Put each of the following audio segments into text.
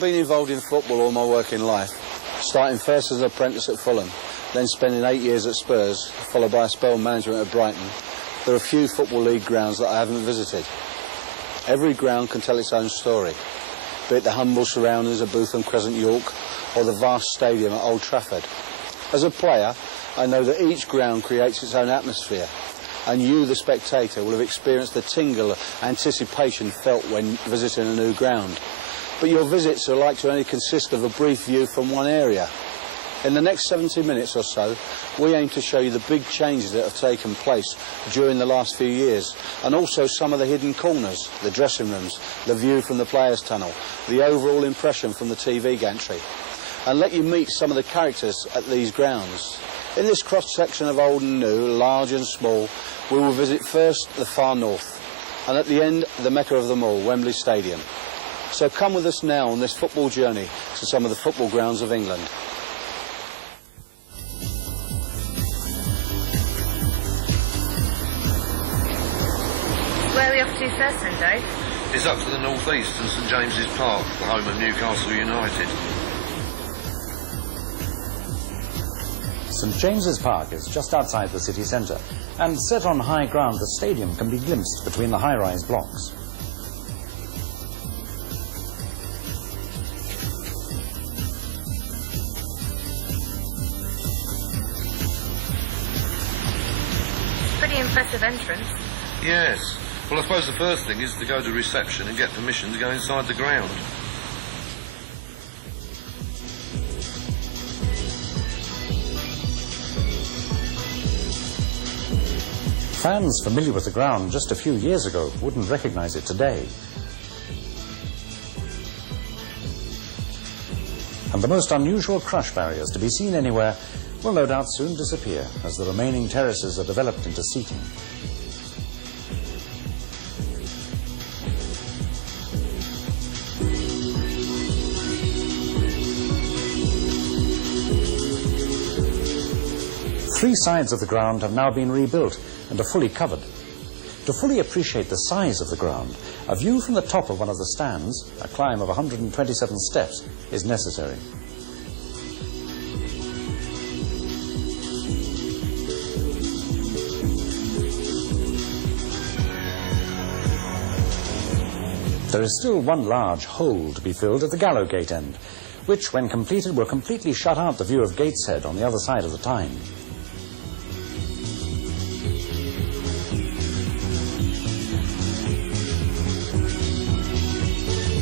been involved in football all my working life, starting first as an apprentice at Fulham, then spending 8 years at Spurs, followed by a spell in management at Brighton, there are few Football League grounds that I haven't visited. Every ground can tell its own story, be it the humble surroundings of Bootham, Crescent, York, or the vast stadium at Old Trafford. As a player, I know that each ground creates its own atmosphere, and you, the spectator, will have experienced the tingle of anticipation felt when visiting a new ground. But your visits are like to only consist of a brief view from one area. In the next 70 minutes or so, we aim to show you the big changes that have taken place during the last few years, and also some of the hidden corners, the dressing rooms, the view from the players' tunnel, the overall impression from the TV gantry, and let you meet some of the characters at these grounds. In this cross-section of old and new, large and small, we will visit first the far north, and at the end, the mecca of them all, Wembley Stadium. So come with us now on this football journey to some of the football grounds of England. Where are we off to first then, Dave? It's up to the north-east and St James's Park, the home of Newcastle United. St James's Park is just outside the city centre, and set on high ground, the stadium can be glimpsed between the high-rise blocks. Pretty impressive entrance. Yes. Well, I suppose the first thing is to go to reception and get permission to go inside the ground. Fans familiar with the ground just a few years ago wouldn't recognise it today. And the most unusual crush barriers to be seen anywhere will no doubt soon disappear as the remaining terraces are developed into seating. Three sides of the ground have now been rebuilt and are fully covered. To fully appreciate the size of the ground, a view from the top of one of the stands, a climb of 127 steps, is necessary. There is still one large hole to be filled at the Gallowgate end, which, when completed, will completely shut out the view of Gateshead on the other side of the Tyne.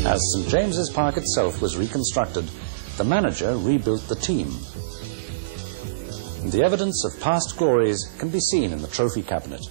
As St James's Park itself was reconstructed, the manager rebuilt the team. And the evidence of past glories can be seen in the trophy cabinet.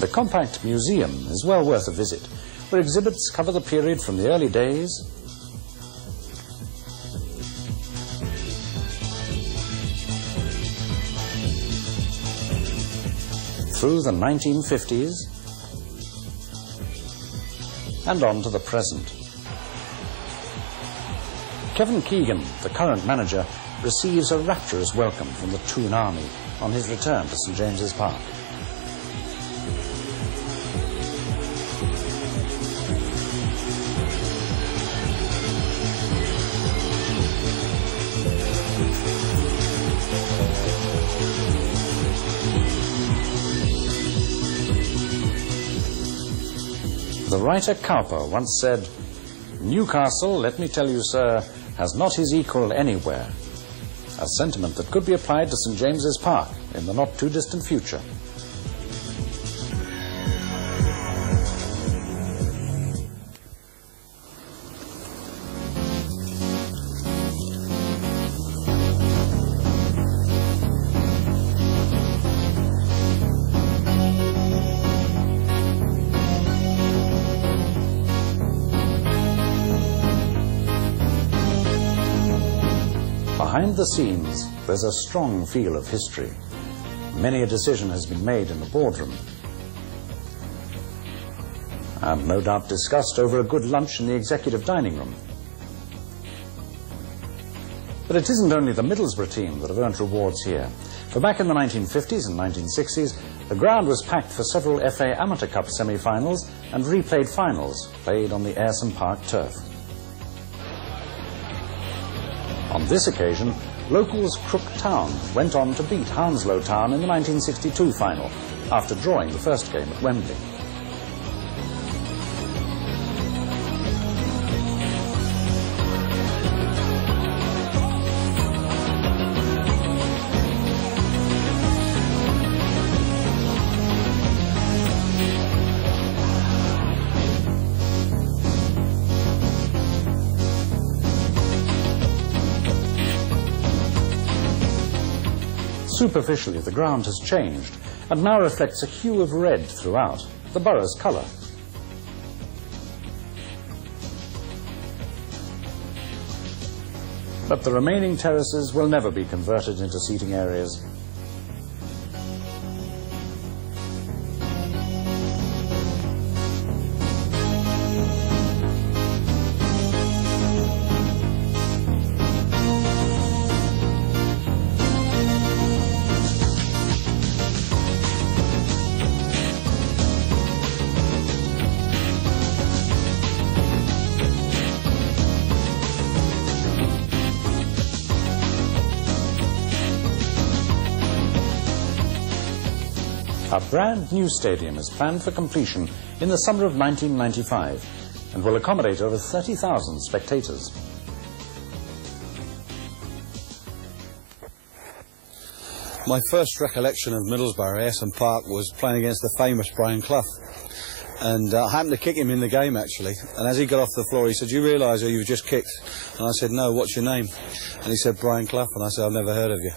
The compact museum is well worth a visit, where exhibits cover the period from the early days through the 1950s and on to the present. Kevin Keegan, the current manager, receives a rapturous welcome from the Toon Army on his return to St James's Park. The writer Cowper once said, "Newcastle, let me tell you, sir, has not his equal anywhere." A sentiment that could be applied to St James's Park in the not-too-distant future. Behind the scenes, there's a strong feel of history. Many a decision has been made in the boardroom, and no doubt discussed over a good lunch in the executive dining room. But it isn't only the Middlesbrough team that have earned rewards here. For back in the 1950s and 1960s, the ground was packed for several FA Amateur Cup semi-finals and replayed finals played on the Ayresome Park turf. On this occasion, locals Crook Town went on to beat Hounslow Town in the 1962 final, after drawing the first game at Wembley. Superficially, the ground has changed and now reflects a hue of red throughout, the borough's colour. But the remaining terraces will never be converted into seating areas. A brand new stadium is planned for completion in the summer of 1995 and will accommodate over 30,000 spectators. My first recollection of Middlesbrough, Ayresome Park, was playing against the famous Brian Clough. And I happened to kick him in the game, actually. And as he got off the floor, he said, "You realise who you've just kicked?" And I said, "No, what's your name?" And he said, "Brian Clough." And I said, "I've never heard of you."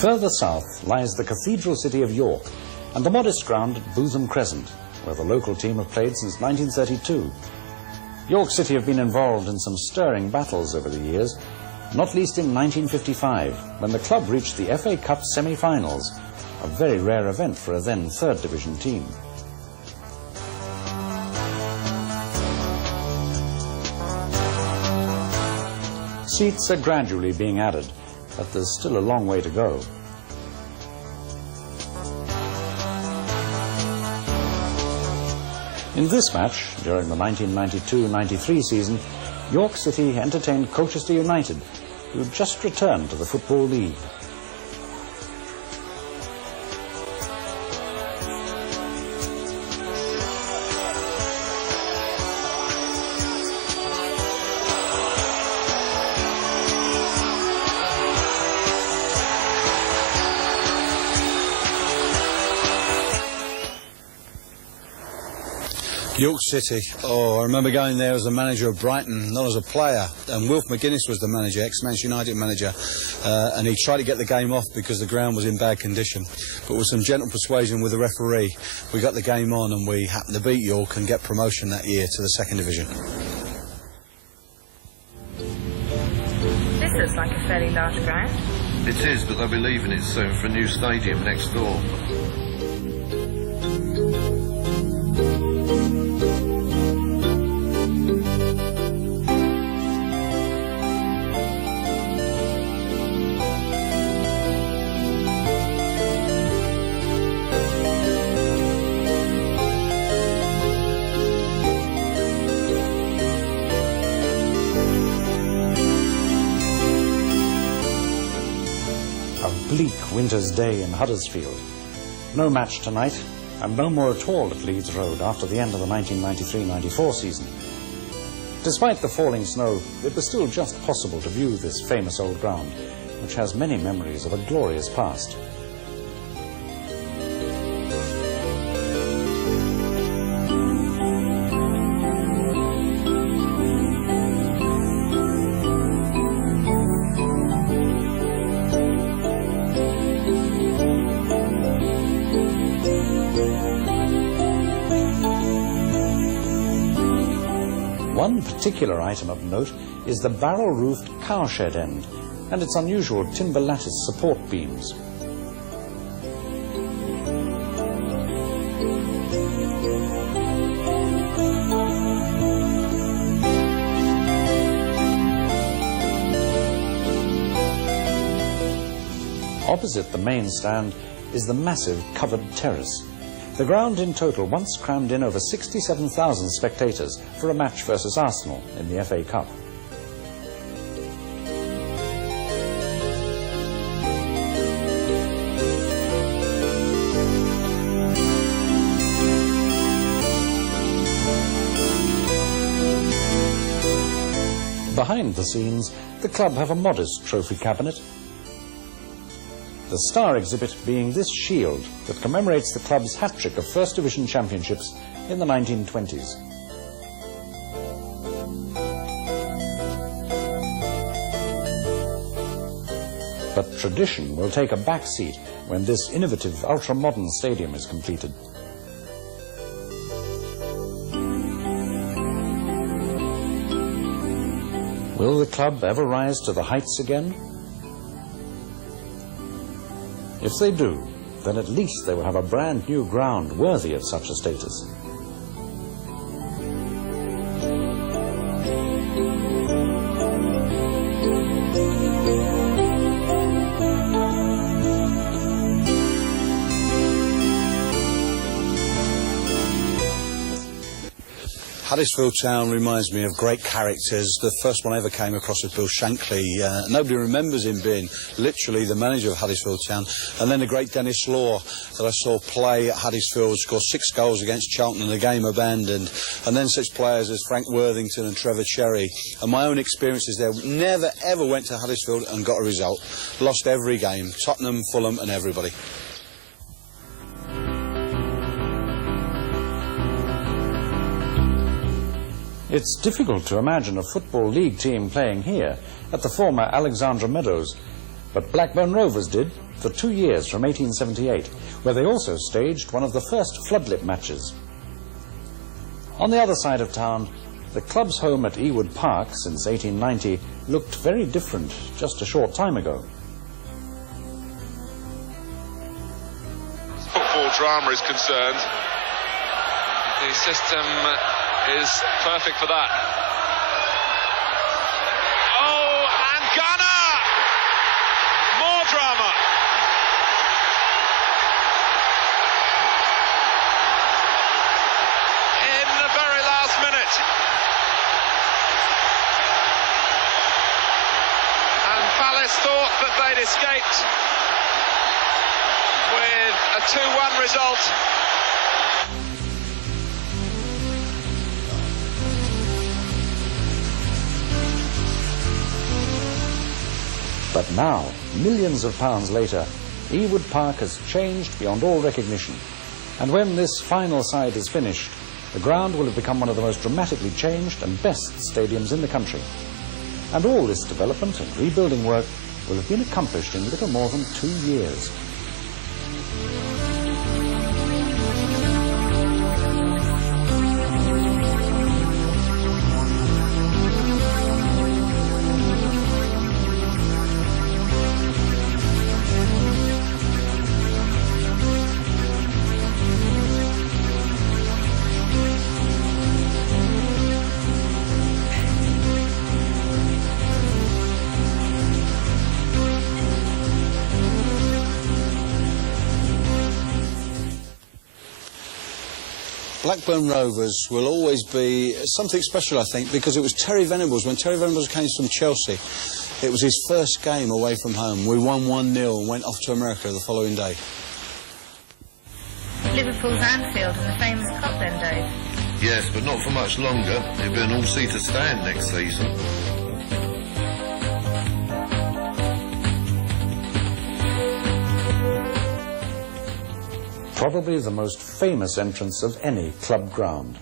Further south lies the cathedral city of York and the modest ground at Bootham Crescent, where the local team have played since 1932. York City have been involved in some stirring battles over the years, not least in 1955, when the club reached the FA Cup semi-finals, a very rare event for a then third division team. Seats are gradually being added, but there's still a long way to go. In this match, during the 1992-93 season, York City entertained Colchester United, who had just returned to the Football League. York City. Oh, I remember going there as the manager of Brighton, not as a player. And Wilf McGuinness was the manager, ex-Manchester United manager. And he tried to get the game off because the ground was in bad condition. But with some gentle persuasion with the referee, we got the game on and we happened to beat York and get promotion that year to the second division. This looks like a fairly large ground. It is, but they'll be leaving it soon for a new stadium next door. Bleak winter's day in Huddersfield. No match tonight, and no more at all at Leeds Road after the end of the 1993-94 season. Despite the falling snow, it was still just possible to view this famous old ground, which has many memories of a glorious past. One particular item of note is the barrel-roofed cowshed end and its unusual timber lattice support beams. Opposite the main stand is the massive covered terrace. The ground in total once crammed in over 67,000 spectators for a match versus Arsenal in the FA Cup. Behind the scenes, the club have a modest trophy cabinet. The star exhibit being this shield that commemorates the club's hat-trick of First Division championships in the 1920s. But tradition will take a back seat when this innovative, ultra-modern stadium is completed. Will the club ever rise to the heights again? If they do, then at least they will have a brand new ground worthy of such a status. Huddersfield Town reminds me of great characters. The first one I ever came across was Bill Shankly. Nobody remembers him being literally the manager of Huddersfield Town. And then the great Dennis Law that I saw play at Huddersfield, scored 6 goals against Charlton and the game abandoned. And then such players as Frank Worthington and Trevor Cherry. And my own experiences there, never ever went to Huddersfield and got a result. Lost every game, Tottenham, Fulham and everybody. It's difficult to imagine a Football League team playing here at the former Alexandra Meadows, but Blackburn Rovers did for 2 years from 1878, where they also staged one of the first floodlit matches. On the other side of town, the club's home at Ewood Park since 1890 looked very different just a short time ago. Football drama is concerned, the system is perfect for that. Oh, and Gunner! More drama! In the very last minute. And Palace thought that they'd escaped with a 2-1 result. But now, millions of pounds later, Ewood Park has changed beyond all recognition. And when this final side is finished, the ground will have become one of the most dramatically changed and best stadiums in the country. And all this development and rebuilding work will have been accomplished in little more than 2 years. Blackburn Rovers will always be something special, I think, because it was Terry Venables. When Terry Venables came from Chelsea, it was his first game away from home. We won 1-0 and went off to America the following day. Liverpool's Anfield and the famous Cup then, Dave. Yes, but not for much longer. It'll be an all-seater stand next season. Probably the most famous entrance of any club ground.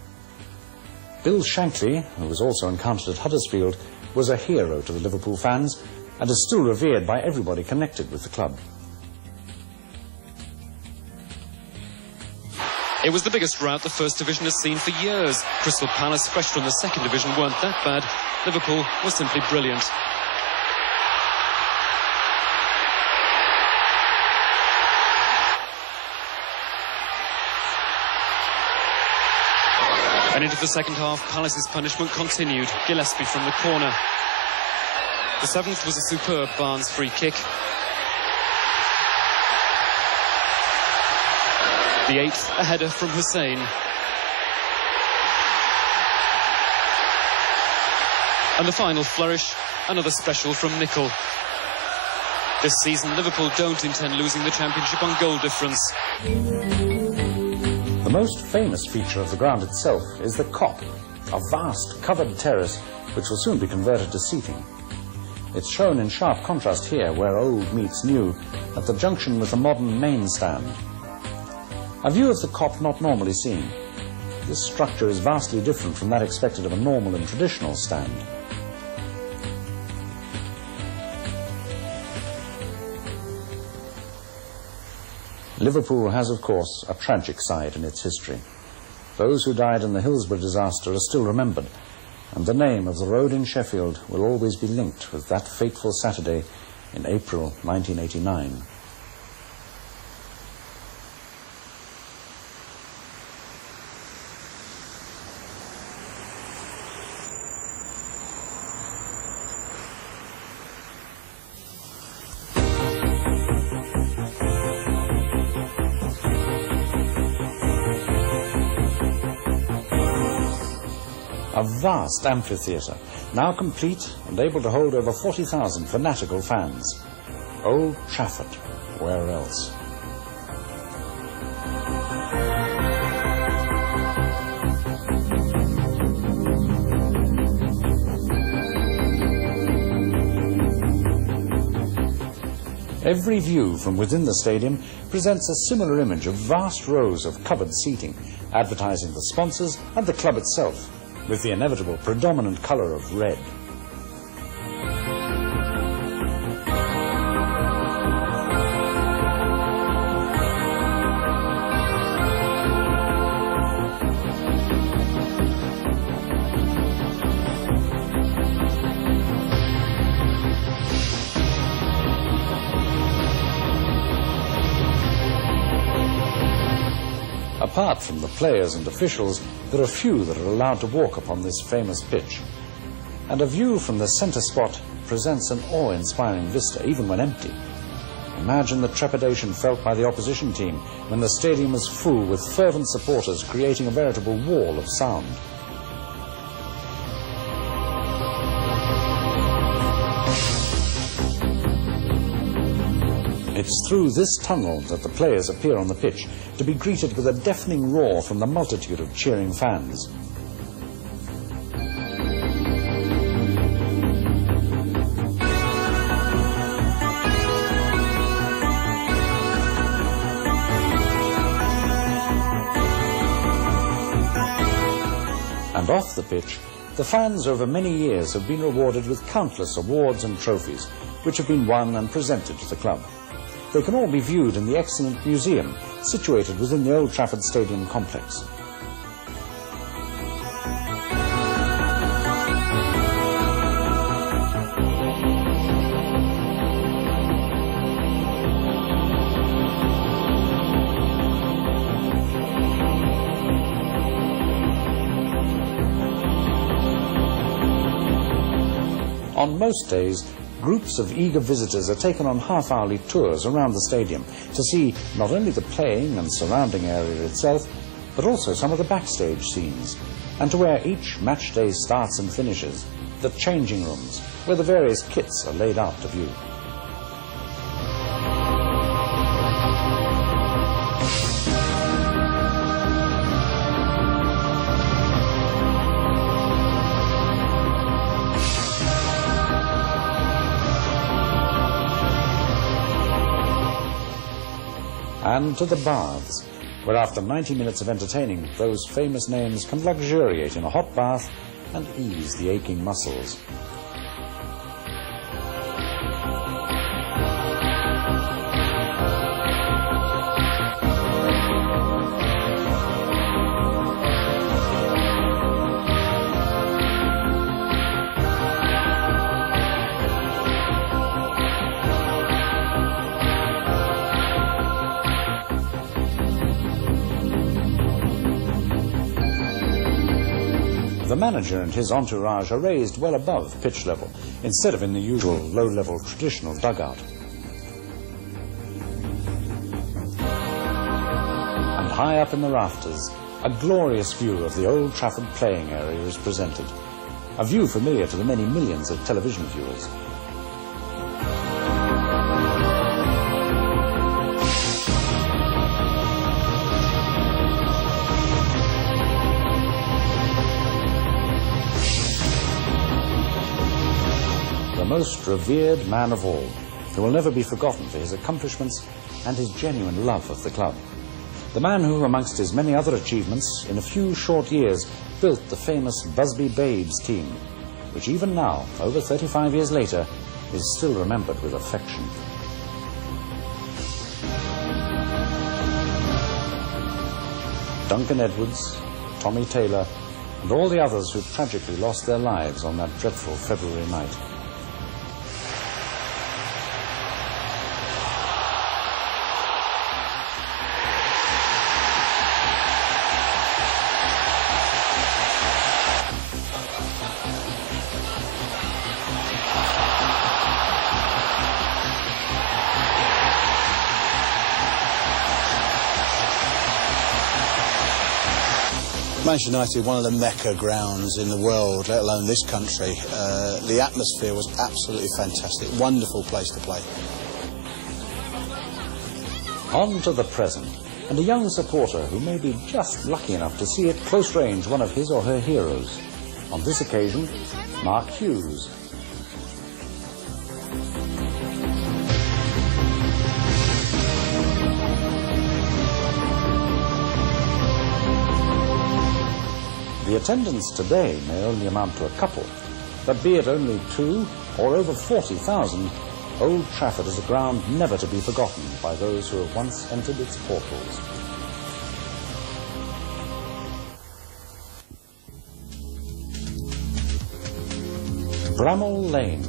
Bill Shankly, who was also encountered at Huddersfield, was a hero to the Liverpool fans and is still revered by everybody connected with the club. It It was the biggest rout the First Division has seen for years. Crystal Palace, fresh from the Second Division, weren't that bad. Liverpool was simply brilliant. And into the second half, Palace's punishment continued. Gillespie from the corner. The 7th was a superb Barnes free kick. The 8th, a header from Hussein. And the final flourish, another special from Nicol. This season, Liverpool don't intend losing the championship on goal difference. The most famous feature of the ground itself is the Kop, a vast covered terrace which will soon be converted to seating. It's shown in sharp contrast here, where old meets new, at the junction with the modern main stand. A view of the Kop not normally seen. This structure is vastly different from that expected of a normal and traditional stand. Liverpool has, of course, a tragic side in its history. Those who died in the Hillsborough disaster are still remembered, and the name of the road in Sheffield will always be linked with that fateful Saturday in April 1989. A vast amphitheatre, now complete and able to hold over 40,000 fanatical fans. Old Trafford, where else? Every view from within the stadium presents a similar image of vast rows of covered seating, advertising the sponsors and the club itself, with the inevitable predominant colour of red. Apart from the players and officials, there are few that are allowed to walk upon this famous pitch. And a view from the centre spot presents an awe-inspiring vista, even when empty. Imagine the trepidation felt by the opposition team when the stadium was full with fervent supporters creating a veritable wall of sound. It's through this tunnel that the players appear on the pitch, to be greeted with a deafening roar from the multitude of cheering fans. And off the pitch, the fans over many years have been rewarded with countless awards and trophies, which have been won and presented to the club. They can all be viewed in the excellent museum situated within the Old Trafford Stadium complex. On most days, groups of eager visitors are taken on half-hourly tours around the stadium to see not only the playing and surrounding area itself, but also some of the backstage scenes, and to where each match day starts and finishes, the changing rooms, where the various kits are laid out to view. And to the baths, where after 90 minutes of entertaining, those famous names can luxuriate in a hot bath and ease the aching muscles. The manager and his entourage are raised well above pitch level, instead of in the usual low-level traditional dugout. And high up in the rafters, a glorious view of the Old Trafford playing area is presented, a view familiar to the many millions of television viewers. The most revered man of all, who will never be forgotten for his accomplishments and his genuine love of the club. The man who, amongst his many other achievements, in a few short years, built the famous Busby Babes team, which even now, over 35 years later, is still remembered with affection. Duncan Edwards, Tommy Taylor, and all the others who tragically lost their lives on that dreadful February night. Manchester United, one of the mecca grounds in the world, let alone this country. The atmosphere was absolutely fantastic. Wonderful place to play. On to the present, and a young supporter who may be just lucky enough to see at close range one of his or her heroes. On this occasion, Mark Hughes. The attendance today may only amount to a couple, but be it only 2 or over 40,000, Old Trafford is a ground never to be forgotten by those who have once entered its portals. Bramall Lane,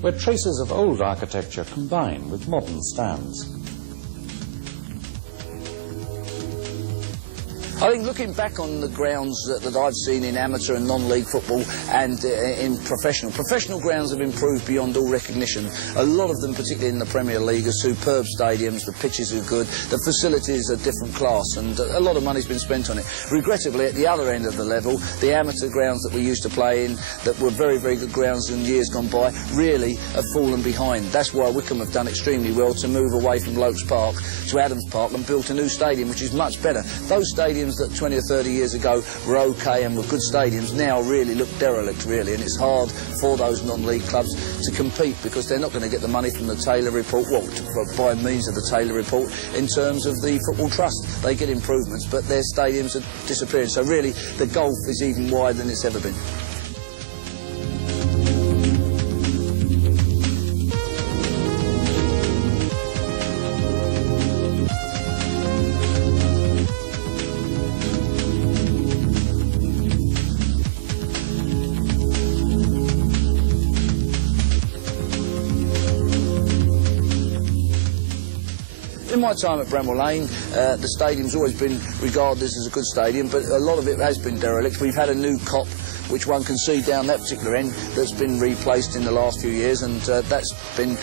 where traces of old architecture combine with modern stands. I think looking back on the grounds that I've seen in amateur and non-league football and in professional grounds have improved beyond all recognition. A lot of them, particularly in the Premier League, are superb stadiums. The pitches are good, the facilities are different class, and a lot of money's been spent on it. Regrettably, at the other end of the level, the amateur grounds that we used to play in, that were very, very good grounds in years gone by, really have fallen behind. That's why Wycombe have done extremely well to move away from Lokes Park to Adams Park and built a new stadium, which is much better. Those stadiums that 20 or 30 years ago were okay and were good stadiums now really look derelict, really, and it's hard for those non-league clubs to compete because they're not going to get the money from the Taylor report, by means of the Taylor report, in terms of the Football Trust. They get improvements, but their stadiums are disappearing, so really the gulf is even wider than it's ever been. In my time at Bramall Lane, the stadium's always been regarded as a good stadium, but a lot of it has been derelict. We've had a new cop, which one can see down that particular end, that's been replaced in the last few years, and that's been,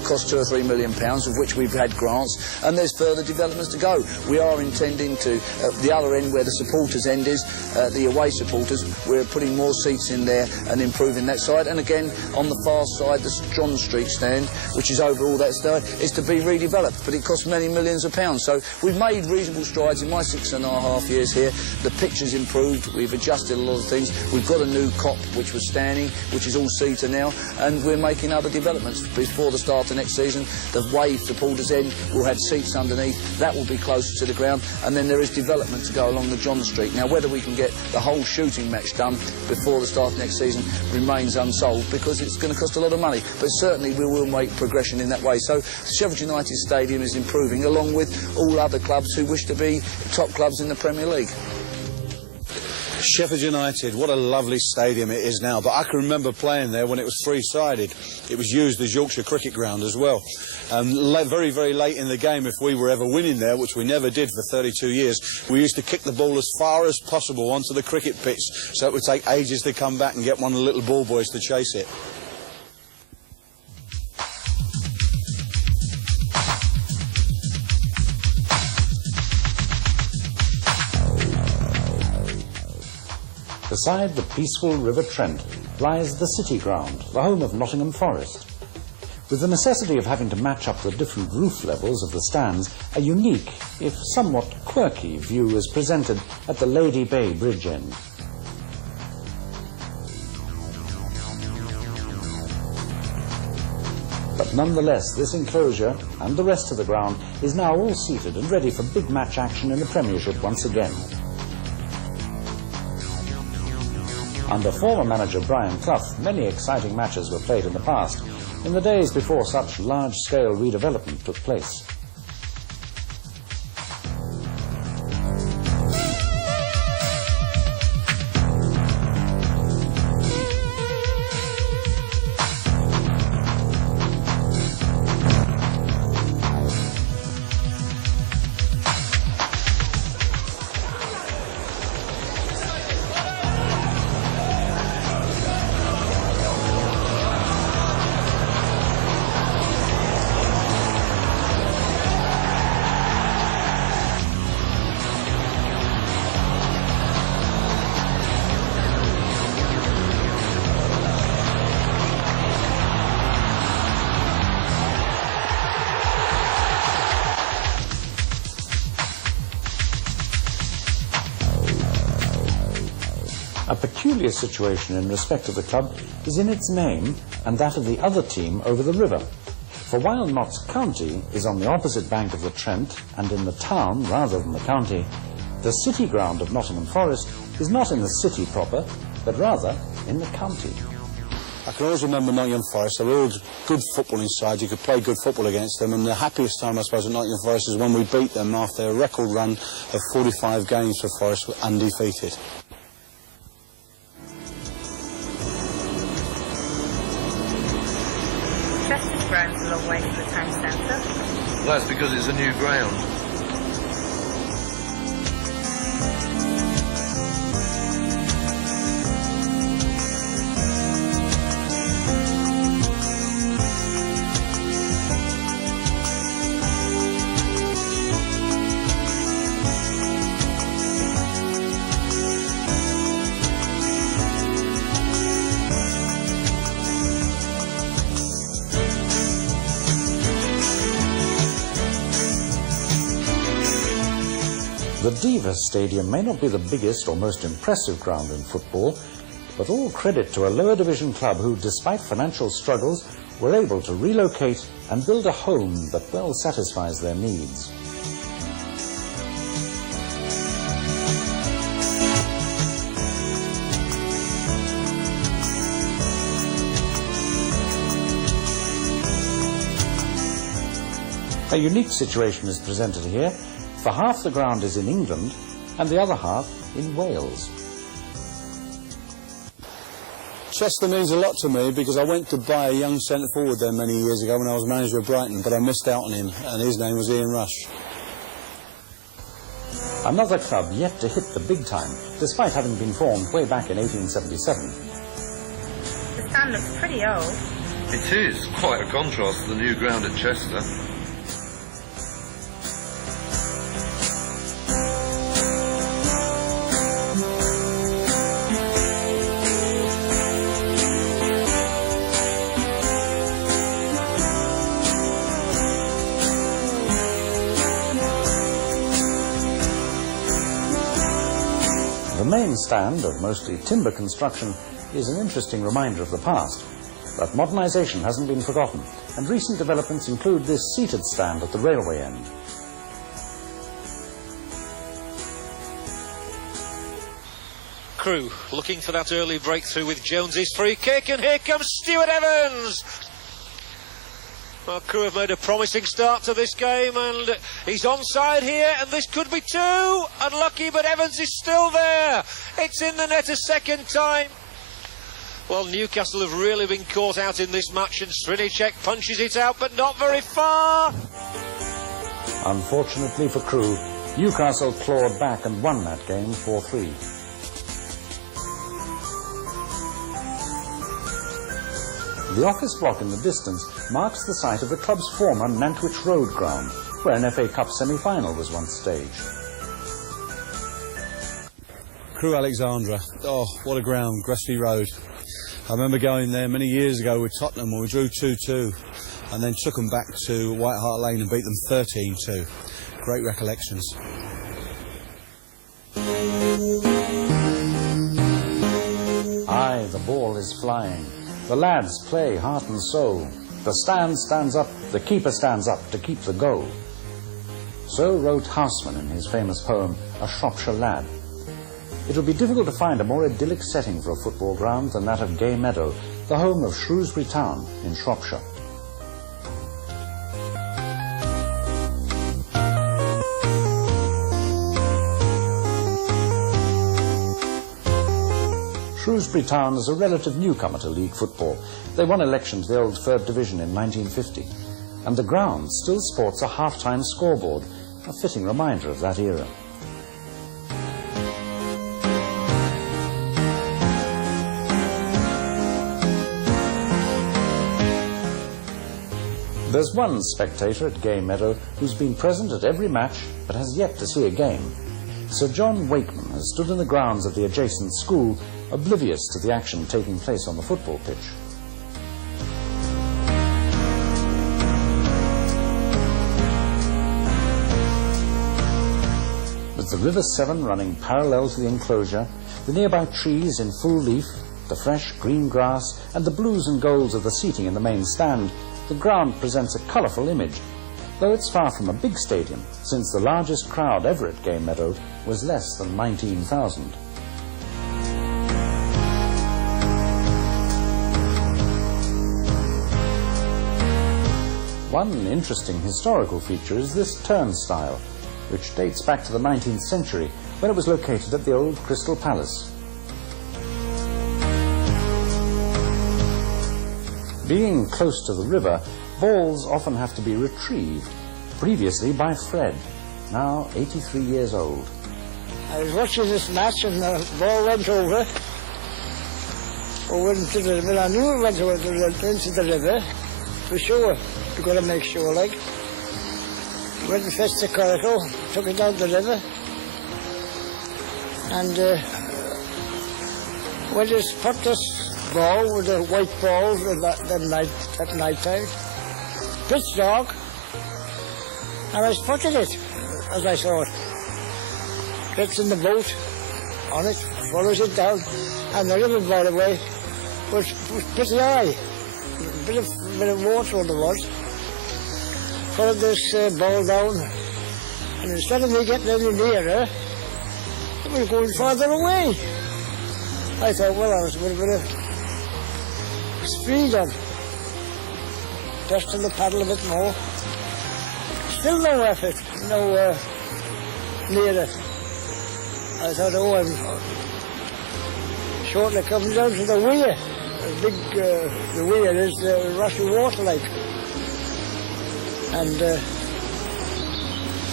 cost £2 or £3 million, of which we've had grants, and there's further developments to go. We are intending to, at the other end where the supporters' end is, the away supporters, we're putting more seats in there and improving that side, and again, on the far side, the John Street stand, which is over all that side, is to be redeveloped, but it costs many millions of pounds. So we've made reasonable strides in my 6.5 years here. The pitch has improved, we've adjusted a lot of things, we've got a new cop which was standing, which is all seater now, and we're making other developments. Before the start of next season, the wave supporters end will have seats underneath, that will be closer to the ground, and then there is development to go along the John Street. Now whether we can get the whole shooting match done before the start of next season remains unsolved because it's going to cost a lot of money, but certainly we will make progression in that way. So Sheffield United Stadium is improving along with all other clubs who wish to be top clubs in the Premier League. Sheffield United, what a lovely stadium it is now, but I can remember playing there when it was three-sided. It was used as Yorkshire cricket ground as well. Very, very late in the game, if we were ever winning there, which we never did for 32 years, we used to kick the ball as far as possible onto the cricket pitch, so it would take ages to come back and get one of the little ball boys to chase it. Beside the peaceful River Trent lies the City Ground, the home of Nottingham Forest. With the necessity of having to match up the different roof levels of the stands, a unique, if somewhat quirky, view is presented at the Lady Bay Bridge end. But nonetheless, this enclosure and the rest of the ground is now all seated and ready for big match action in the Premiership once again. Under former manager Brian Clough, many exciting matches were played in the past, in the days before such large-scale redevelopment took place. A peculiar situation in respect of the club is in its name and that of the other team over the river. For while Notts County is on the opposite bank of the Trent and in the town rather than the county, the City Ground of Nottingham Forest is not in the city proper, but rather in the county. I can always remember Nottingham Forest. They were all good football inside. You could play good football against them, and the happiest time, I suppose, at Nottingham Forest is when we beat them after a record run of 45 games for Forest, undefeated. Chester's ground's a long way from the town centre. That's because it's a new ground. The Diva Stadium may not be the biggest or most impressive ground in football, but all credit to a lower division club who, despite financial struggles, were able to relocate and build a home that well satisfies their needs. A unique situation is presented here, for half the ground is in England and the other half in Wales. Chester means a lot to me because I went to buy a young centre-forward there many years ago when I was manager of Brighton, but I missed out on him, and his name was Ian Rush. Another club yet to hit the big time, despite having been formed way back in 1877. The stand looks pretty old. It is quite a contrast to the new ground at Chester. The main stand, of mostly timber construction, is an interesting reminder of the past. But modernisation hasn't been forgotten, and recent developments include this seated stand at the railway end. Crew looking for that early breakthrough with Jones's free kick, and here comes Stuart Evans! Well, Crewe have made a promising start to this game, and he's onside here, and this could be two. Unlucky, but Evans is still there. It's in the net a second time. Well, Newcastle have really been caught out in this match, and Srinicek punches it out, but not very far. Unfortunately for Crewe, Newcastle clawed back and won that game 4-3. The office block in the distance marks the site of the club's former Nantwich Road ground, where an FA Cup semi-final was once staged. Crewe Alexandra. Oh, what a ground, Gresby Road. I remember going there many years ago with Tottenham when we drew 2-2 and then took them back to White Hart Lane and beat them 13-2. Great recollections. Aye, the ball is flying. The lads play heart and soul. The stand stands up, the keeper stands up to keep the goal. So wrote Houseman in his famous poem, A Shropshire Lad. It would be difficult to find a more idyllic setting for a football ground than that of Gay Meadow, the home of Shrewsbury Town in Shropshire. Shrewsbury Town is a relative newcomer to league football. They won election to the old 3rd Division in 1950, and the ground still sports a half-time scoreboard, a fitting reminder of that era. There's one spectator at Gay Meadow who's been present at every match but has yet to see a game. Sir John Wakeman has stood in the grounds of the adjacent school, oblivious to the action taking place on the football pitch. With the River Severn running parallel to the enclosure, the nearby trees in full leaf, the fresh green grass and the blues and golds of the seating in the main stand, the ground presents a colourful image, though it's far from a big stadium, since the largest crowd ever at Gay Meadow was less than 19,000. One interesting historical feature is this turnstile, which dates back to the 19th century, when it was located at the old Crystal Palace. Being close to the river, balls often have to be retrieved, previously by Fred, now 83 years old. I was watching this match and the ball went over into the river. I knew it went into the river, for sure. You've got to make sure, like. Went and fetched the coracle, took it down the river, and when they put this ball with the white balls at night time, pitch dark, and I spotted it as I saw it. Gets in the boat on it, follows it down, and the river, by the way, was pretty high. A bit of water on the was. Followed this ball down, and instead of me getting any nearer, it was going farther away. I thought, well, I was with a bit of speed on, just in the paddle a bit more. Still no effort, no nearer. I thought, oh, I'm shortly coming down to the weir. The weir is the rushing water lake. And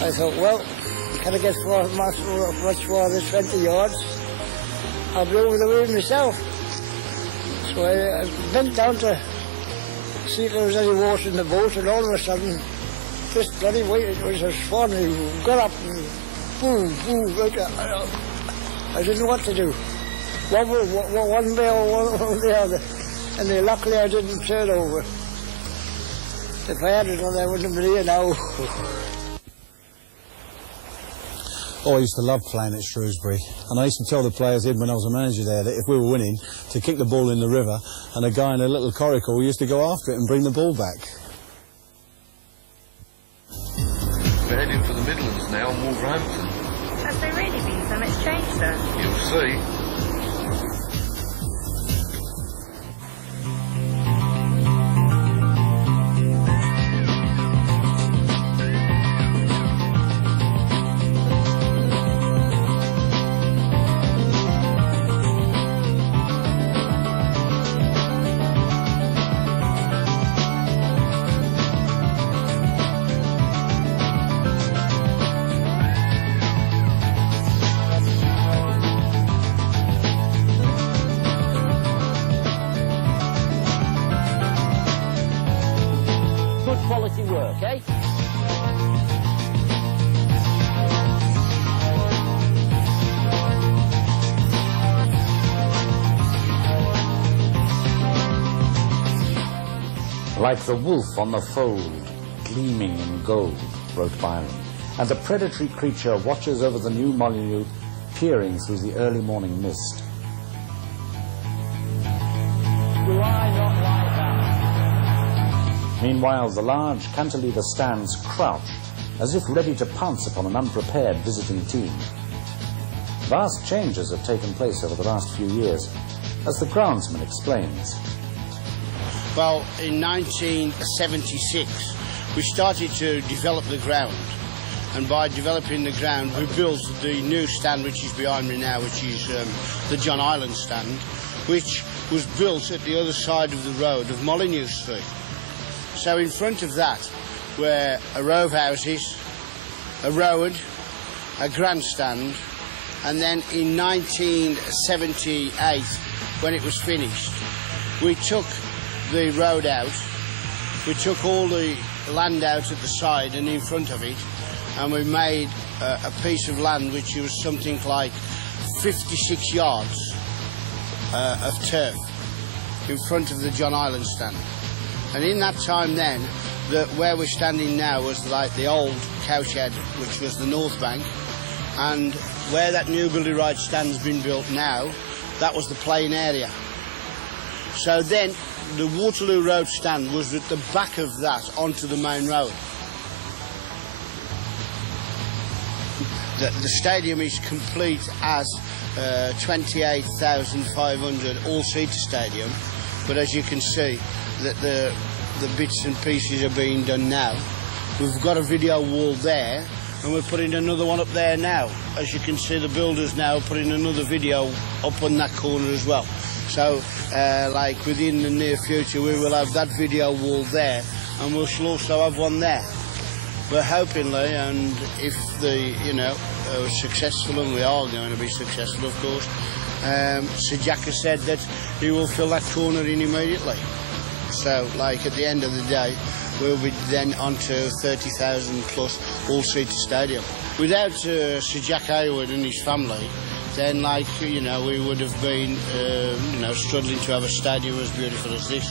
I thought, well, can I get much farther, 20 yards? I'll be over the weir myself. So I bent down to see if there was any water in the boat, and all of a sudden, this bloody weight, it was a swan who got up and boom, boom, I didn't know what to do. One way or one the other. And luckily I didn't turn over. If I had it on, I wouldn't have been here now. Oh, I used to love playing at Shrewsbury, and I used to tell the players when I was a manager there that if we were winning, to kick the ball in the river, and a guy in a little coracle used to go after it and bring the ball back. We're heading for the Midlands now, and Wolverhampton. Has there really been so much change, sir? You'll see. work, eh? Like the wolf on the fold, gleaming in gold, wrote Byron, and the predatory creature watches over the new Molineux, peering through the early morning mist. Do I not like that? Meanwhile, the large cantilever stands crouched, as if ready to pounce upon an unprepared visiting team. Vast changes have taken place over the last few years, as the groundsman explains. Well, in 1976, we started to develop the ground. And by developing the ground, we built the new stand, which is behind me now, which is the John Island stand, which was built at the other side of the road of Molineux Street. So in front of that were a row of houses, a road, a grandstand, and then in 1978, when it was finished, we took the road out, we took all the land out at the side and in front of it, and we made a piece of land which was something like 56 yards of turf in front of the John Island stand. And in that time then, where we're standing now was like the old cowshed, which was the north bank, and where that new Billy Wright stand's been built now, that was the plain area. So then the Waterloo Road stand was at the back of that onto the main road. The stadium is complete as 28,500 all-seater stadium, but as you can see, that the bits and pieces are being done now. We've got a video wall there, and we're putting another one up there now. As you can see, the builders now are putting another video up on that corner as well. So, like within the near future, we will have that video wall there, and we'll also have one there. But hopingly, and if the, are successful, and we are going to be successful, of course, Sir Jack has said that he will fill that corner in immediately. So, like at the end of the day, we'll be then onto 30,000 plus all-seater stadium. Without Sir Jack Ewood and his family, then, we would have been, struggling to have a stadium as beautiful as this.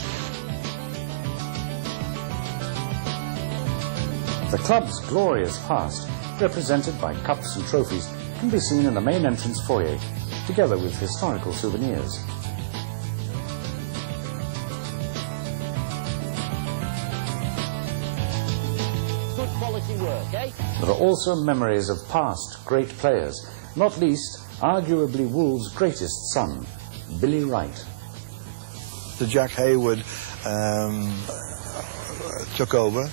The club's glorious past, represented by cups and trophies, can be seen in the main entrance foyer, together with historical souvenirs. Good quality work, eh? There are also memories of past great players, not least, arguably Wolves' greatest son, Billy Wright. Sir Jack Ewood took over.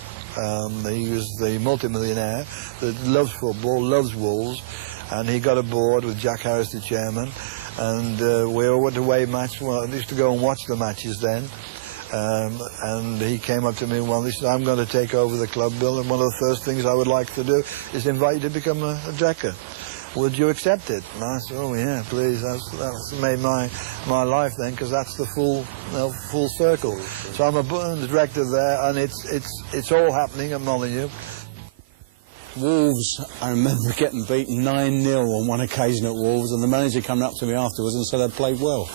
He was the multimillionaire that loves football, loves Wolves, and he got aboard with Jack Harris, the chairman, and we were at the away match. Well, I used to go and watch the matches then, and he came up to me, well, he said, I'm going to take over the club, Bill, and one of the first things I would like to do is invite you to become a Jacker. Would you accept it? And I said, oh yeah, please. That's made my life then, because that's the full circle. So I'm a director there, and it's all happening at Molineux. Wolves, I remember getting beaten 9-0 on one occasion at Wolves, and the manager coming up to me afterwards and said I'd played well.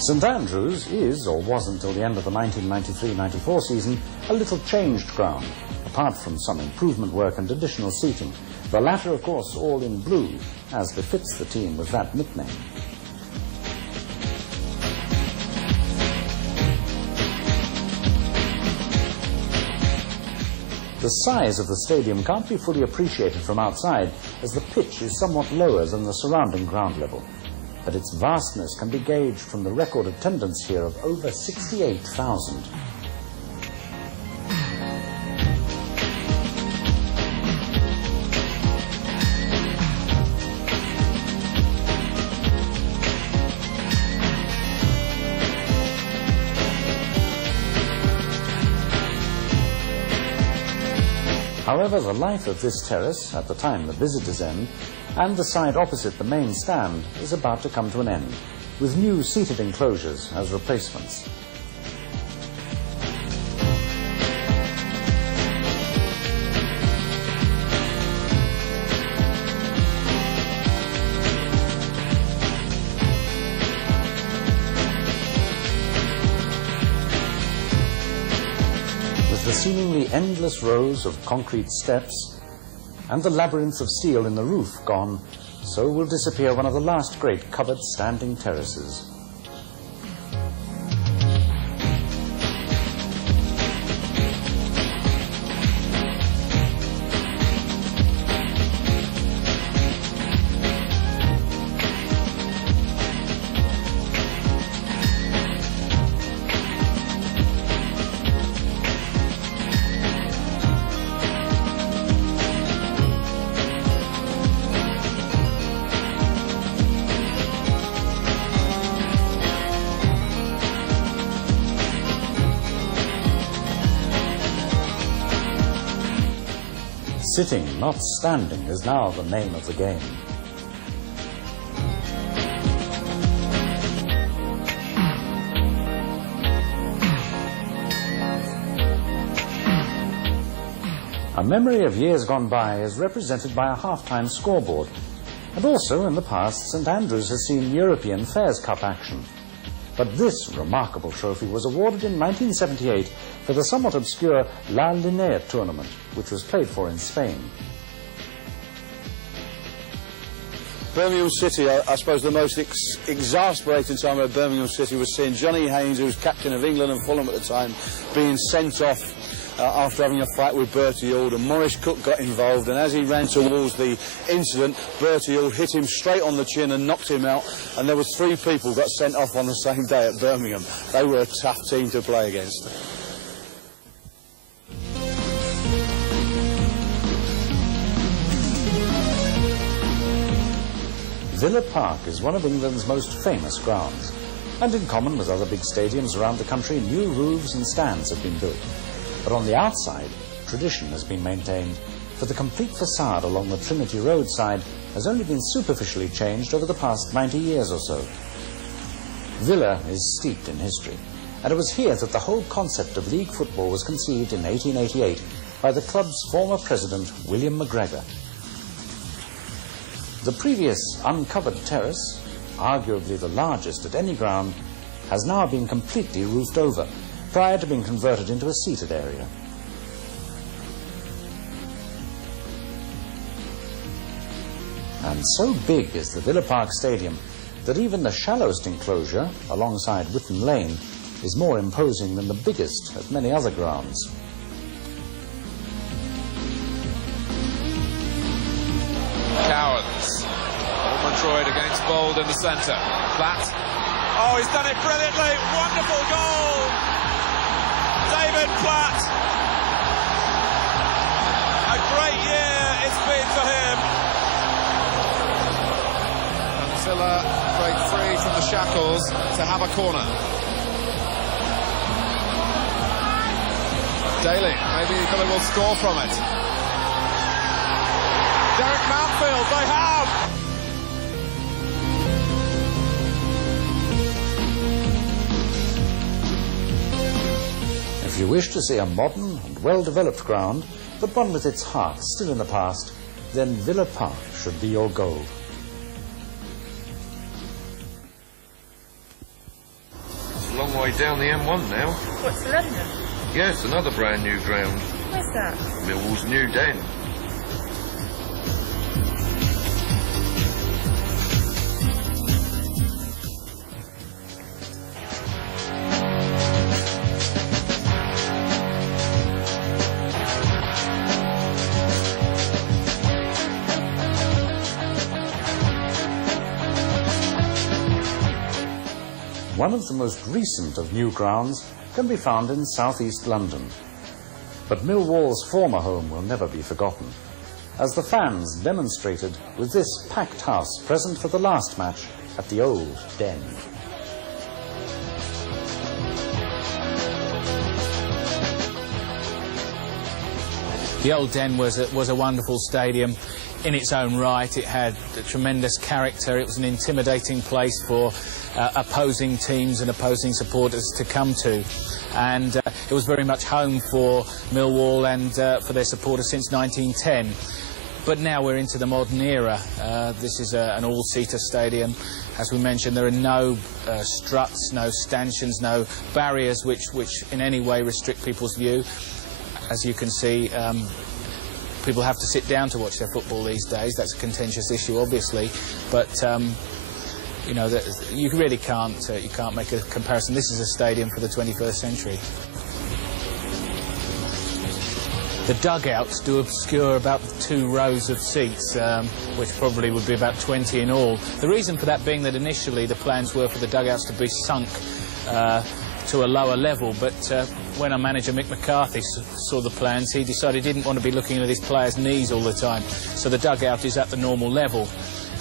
St Andrews is, or was until the end of the 1993-94 season, a little changed ground, apart from some improvement work and additional seating. The latter, of course, all in blue, as befits the team with that nickname. The size of the stadium can't be fully appreciated from outside, as the pitch is somewhat lower than the surrounding ground level. But its vastness can be gauged from the record attendance here of over 68,000. However, the life of this terrace, at the time the visitors' end, and the side opposite the main stand, is about to come to an end, with new seated enclosures as replacements. The seemingly endless rows of concrete steps and the labyrinth of steel in the roof gone, so will disappear one of the last great covered standing terraces. Sitting, not standing, is now the name of the game. A memory of years gone by is represented by a half-time scoreboard, and also in the past St Andrews has seen European Fairs Cup action. But this remarkable trophy was awarded in 1978 for the somewhat obscure La Linea tournament, which was played for in Spain. Birmingham City, I suppose the most exasperating time at Birmingham City was seeing Johnny Haynes, who was captain of England and Fulham at the time, being sent off after having a fight with Bertie Auld, and Maurice Cook got involved, and as he ran towards the incident, Bertie Auld hit him straight on the chin and knocked him out, and there was 3 people got sent off on the same day at Birmingham. They were a tough team to play against. Villa Park is one of England's most famous grounds, and in common with other big stadiums around the country, new roofs and stands have been built. But on the outside, tradition has been maintained, for the complete facade along the Trinity Road side has only been superficially changed over the past 90 years or so. Villa is steeped in history, and it was here that the whole concept of league football was conceived in 1888 by the club's former president, William McGregor. The previous uncovered terrace, arguably the largest at any ground, has now been completely roofed over, prior to being converted into a seated area. And so big is the Villa Park Stadium that even the shallowest enclosure, alongside Witten Lane, is more imposing than the biggest at many other grounds. Cowans. Montroyd against Bold in the centre. Platt. Oh, he's done it brilliantly. Wonderful goal. David Platt. A great year it's been for him. And Villa break free from the shackles to have a corner. Daly, maybe Villa will score from it. Derek Mountfield, they have! If you wish to see a modern and well-developed ground, but one with its heart still in the past, then Villa Park should be your goal. It's a long way down the M1 now. What's London? Yes, another brand new ground. Where's that? Millwall's new den. One of the most recent of new grounds can be found in southeast London. But Millwall's former home will never be forgotten, as the fans demonstrated with this packed house present for the last match at the old Den. The Old Den was a wonderful stadium in its own right. It had a tremendous character. It was an intimidating place for opposing teams and opposing supporters to come to. And it was very much home for Millwall and for their supporters since 1910. But now we're into the modern era. This is an all-seater stadium. As we mentioned, there are no struts, no stanchions, no barriers which in any way restrict people's view. As you can see, people have to sit down to watch their football these days. That's a contentious issue, obviously, but you know, you really can't make a comparison. This is a stadium for the 21st century. The dugouts do obscure about 2 rows of seats, which probably would be about 20 in all. The reason for that being that initially the plans were for the dugouts to be sunk to a lower level, but when our manager Mick McCarthy saw the plans, he decided he didn't want to be looking at his players' knees all the time, so the dugout is at the normal level,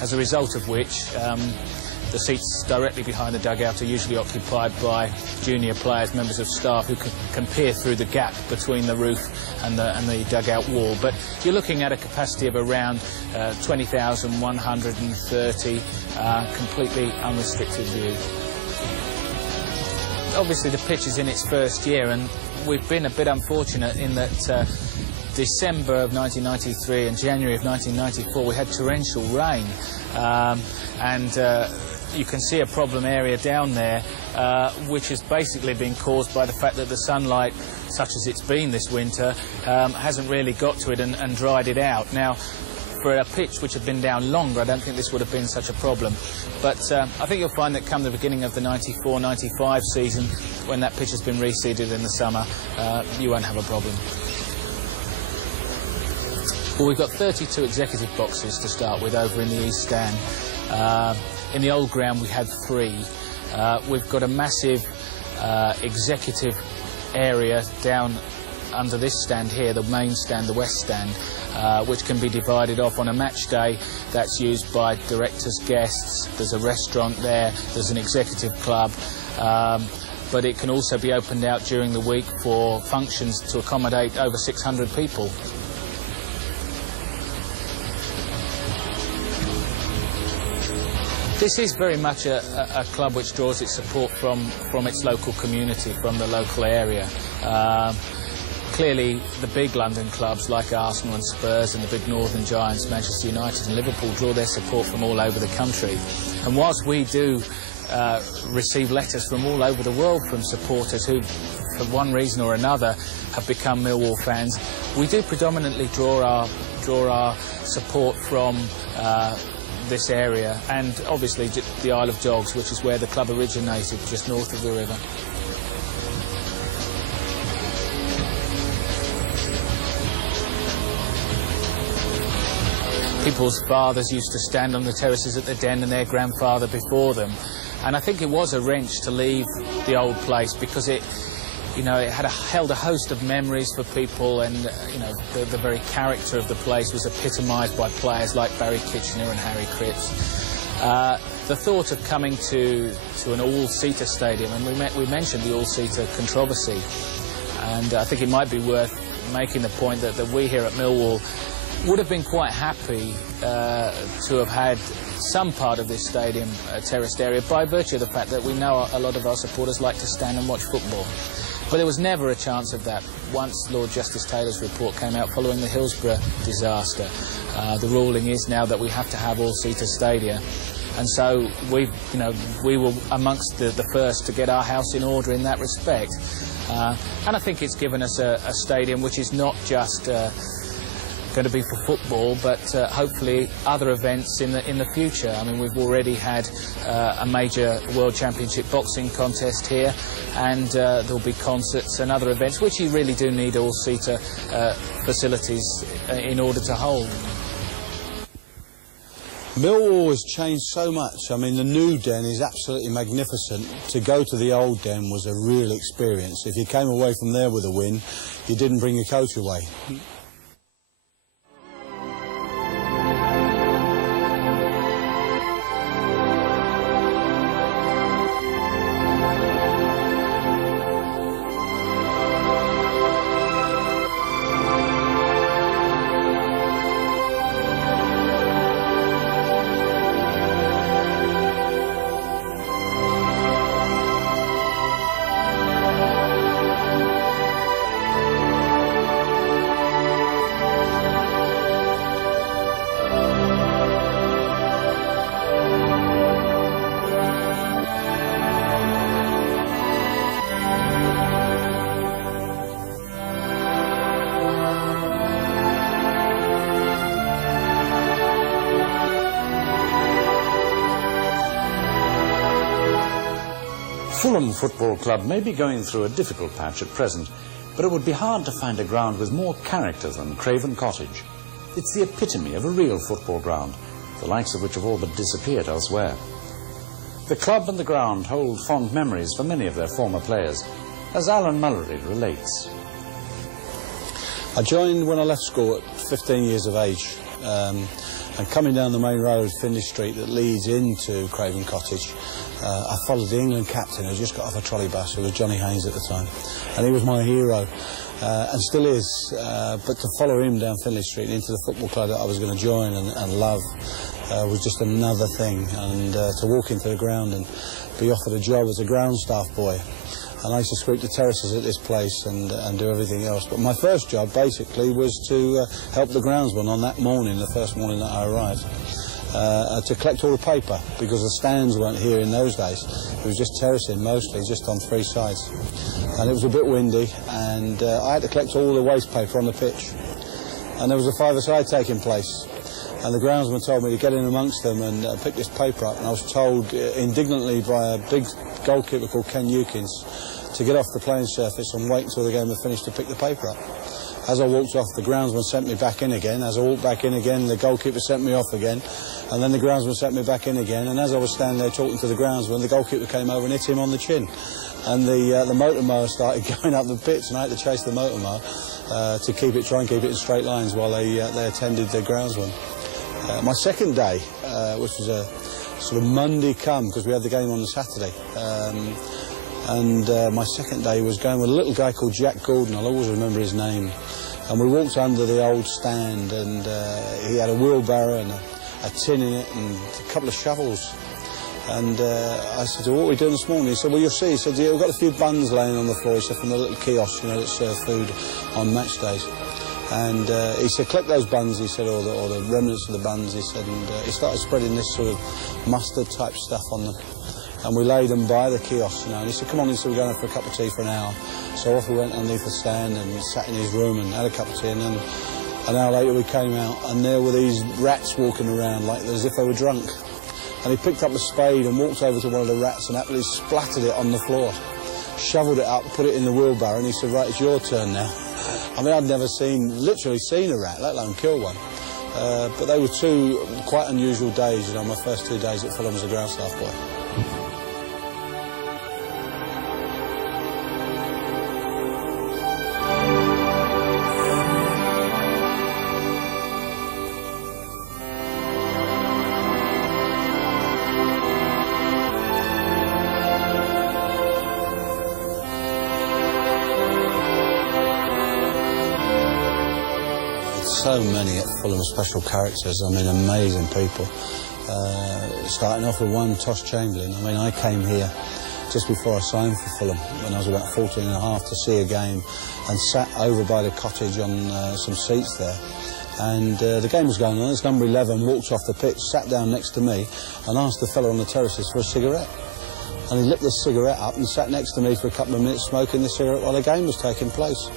as a result of which the seats directly behind the dugout are usually occupied by junior players, members of staff who can peer through the gap between the roof and the dugout wall. But you're looking at a capacity of around 20,130, completely unrestricted view. Obviously the pitch is in its first year, and we've been a bit unfortunate in that December of 1993 and January of 1994 we had torrential rain, and you can see a problem area down there, which has basically been caused by the fact that the sunlight, such as it's been this winter, hasn't really got to it and dried it out. Now, for a pitch which had been down longer, I don't think this would have been such a problem. But I think you'll find that come the beginning of the 94-95 season, when that pitch has been reseeded in the summer, you won't have a problem. Well, we've got 32 executive boxes to start with over in the East Stand. In the old ground we had 3. We've got a massive executive area down under this stand here, the main stand, the West Stand, which can be divided off on a match day. That's used by directors' guests. There's a restaurant there, there's an executive club, but it can also be opened out during the week for functions to accommodate over 600 people. This is very much a club which draws its support from its local community, from the local area. Clearly, the big London clubs like Arsenal and Spurs and the big Northern Giants, Manchester United and Liverpool, draw their support from all over the country. And whilst we do receive letters from all over the world from supporters who, for one reason or another, have become Millwall fans, we do predominantly draw our support from this area, and obviously the Isle of Dogs, which is where the club originated, just north of the river. People's fathers used to stand on the terraces at the Den, and their grandfather before them, and I think it was a wrench to leave the old place, because it, you know, it held a host of memories for people, and you know, the very character of the place was epitomised by players like Barry Kitchener and Harry Cripps. The thought of coming to an all-seater stadium, and we mentioned the all-seater controversy, and I think it might be worth making the point that we here at Millwall would have been quite happy to have had some part of this stadium terraced area, by virtue of the fact that we know a lot of our supporters like to stand and watch football. But there was never a chance of that once Lord Justice Taylor's report came out following the Hillsborough disaster. The ruling is now that we have to have all-seater stadia, and so we were amongst the first to get our house in order in that respect. And I think it's given us a stadium which is not just going to be for football, but hopefully other events in the future. I mean, we've already had a major World Championship boxing contest here, and there'll be concerts and other events which you really do need all-seater facilities in order to hold. Millwall has changed so much. I mean, the new Den is absolutely magnificent. To go to the old Den was a real experience. If you came away from there with a win, you didn't bring your coach away. Fulham Football Club may be going through a difficult patch at present, but it would be hard to find a ground with more character than Craven Cottage. It's the epitome of a real football ground, the likes of which have all but disappeared elsewhere. The club and the ground hold fond memories for many of their former players, as Alan Mullery relates. I joined when I left school at 15 years of age, and coming down the main road, Finley Street, that leads into Craven Cottage, I followed the England captain who just got off a trolley bus, who was Johnny Haynes at the time, and he was my hero, and still is, but to follow him down Finley Street into the football club that I was going to join and love was just another thing, and to walk into the ground and be offered a job as a ground staff boy. And I used to sweep the terraces at this place and do everything else. But my first job, basically, was to help the groundsman on that morning, the first morning that I arrived, to collect all the paper, because the stands weren't here in those days. It was just terracing, mostly, just on three sides. And it was a bit windy, and I had to collect all the waste paper on the pitch. And there was a five-a-side taking place. And the groundsman told me to get in amongst them and pick this paper up. And I was told indignantly by a big goalkeeper called Ken Eukins to get off the playing surface and wait until the game had finished to pick the paper up. As I walked off, the groundsman sent me back in again. As I walked back in again, the goalkeeper sent me off again. And then the groundsman sent me back in again. And as I was standing there talking to the groundsman, the goalkeeper came over and hit him on the chin. And the motor mower started going up the pitch, and I had to chase the motor mower to try and keep it in straight lines while they attended the groundsman. My second day, which was a sort of Monday come, because we had the game on the Saturday, and my second day was going with a little guy called Jack Gordon. I'll always remember his name. And we walked under the old stand, and he had a wheelbarrow and a tin in it and a couple of shovels. And I said to him, "What are we doing this morning?" He said, "Well, you'll see." He said, "Yeah, we've got a few buns laying on the floor," he said, "from the little kiosk, you know, that serve food on match days." And he said, "Collect those buns," he said, or the remnants of the buns, he said, and he started spreading this sort of mustard-type stuff on them. And we laid them by the kiosk, you know, and he said, "Come on," he said, "we're going for a cup of tea for an hour." So off we went underneath the stand and sat in his room and had a cup of tea, and then an hour later we came out, and there were these rats walking around like as if they were drunk. And he picked up a spade and walked over to one of the rats and actually splattered it on the floor, shoveled it up, put it in the wheelbarrow, and he said, "Right, it's your turn now." I mean, I'd never literally seen a rat, let alone kill one. But they were two quite unusual days, you know, my first 2 days at Fulham as a ground staff boy. So many at Fulham special characters, I mean, amazing people. Starting off with one, Tosh Chamberlain. I mean, I came here just before I signed for Fulham when I was about 14 and a half to see a game, and sat over by the Cottage on some seats there. And the game was going on. This number 11 walked off the pitch, sat down next to me, and asked the fella on the terraces for a cigarette. And he lit the cigarette up and sat next to me for a couple of minutes smoking the cigarette while the game was taking place.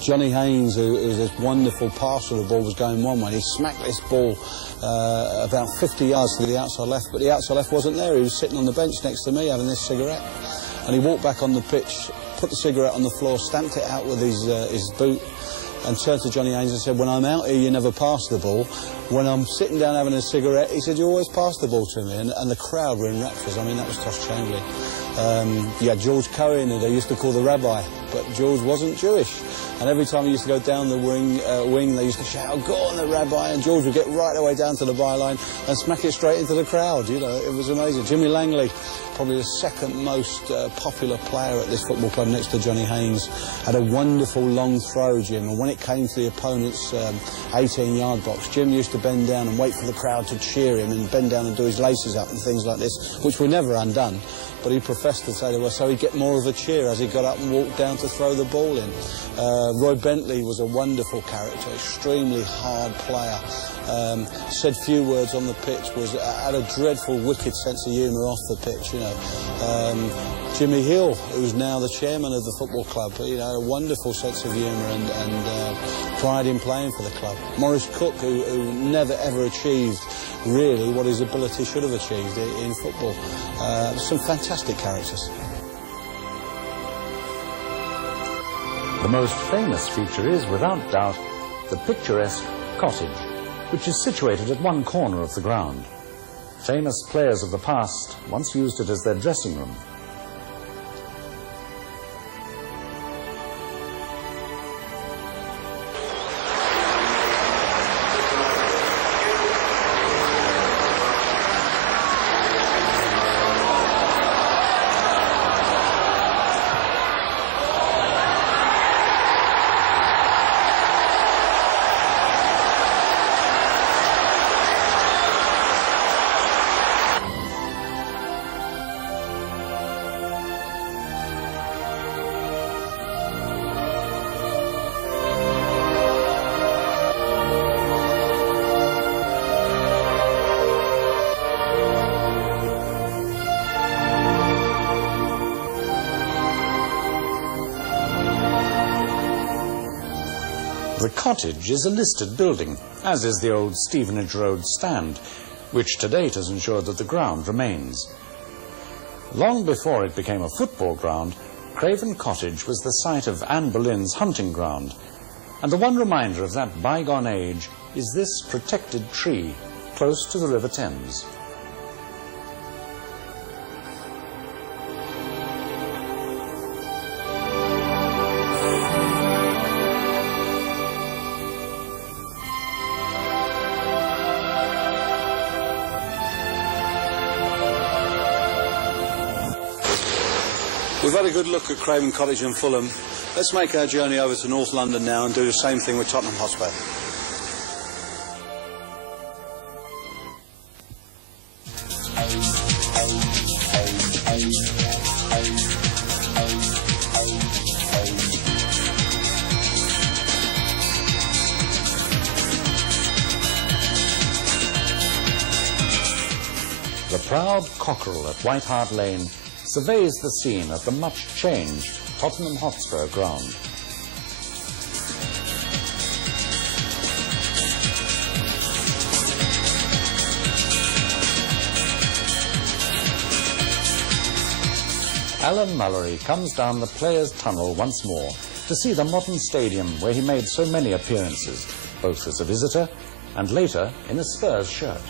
Johnny Haynes, who was this wonderful passer, the ball was going one way. He smacked this ball about 50 yards to the outside left, but the outside left wasn't there. He was sitting on the bench next to me having this cigarette. And he walked back on the pitch, put the cigarette on the floor, stamped it out with his boot, and turned to Johnny Haynes and said, "When I'm out here, you never pass the ball. When I'm sitting down having a cigarette," he said, "you always pass the ball to me." And the crowd were in raptures. I mean, that was Tosh Chamberlain. You had George Cohen, who they used to call the rabbi, but George wasn't Jewish. And every time he used to go down the wing, they used to shout, "Go on, the rabbi," and George would get right away down to the byline and smack it straight into the crowd. You know, it was amazing. Jimmy Langley, probably the second most popular player at this football club next to Johnny Haynes, had a wonderful long throw, Jim, and when it came to the opponent's 18-yard box, Jim used to bend down and wait for the crowd to cheer him and bend down and do his laces up and things like this, which were never undone. But he professed to say they were, so he'd get more of a cheer as he got up and walked down to throw the ball in. Roy Bentley was a wonderful character, extremely hard player. Said few words on the pitch, had a dreadful, wicked sense of humour off the pitch, you know. Jimmy Hill, who's now the chairman of the football club, you know, a wonderful sense of humour and pride in playing for the club. Maurice Cook, who never ever achieved really what his ability should have achieved in football. Some fantastic characters. The most famous feature is, without doubt, the picturesque Cottage, which is situated at one corner of the ground. Famous players of the past once used it as their dressing room. The Cottage is a listed building, as is the old Stevenage Road stand, which to date has ensured that the ground remains. Long before it became a football ground, Craven Cottage was the site of Anne Boleyn's hunting ground, and the one reminder of that bygone age is this protected tree close to the River Thames. We've had a good look at Craven Cottage and Fulham. Let's make our journey over to North London now and do the same thing with Tottenham Hotspur. The proud cockerel at White Hart Lane surveys the scene at the much-changed Tottenham Hotspur ground. Alan Mullery comes down the Players' Tunnel once more to see the modern stadium where he made so many appearances, both as a visitor and later in a Spurs shirt.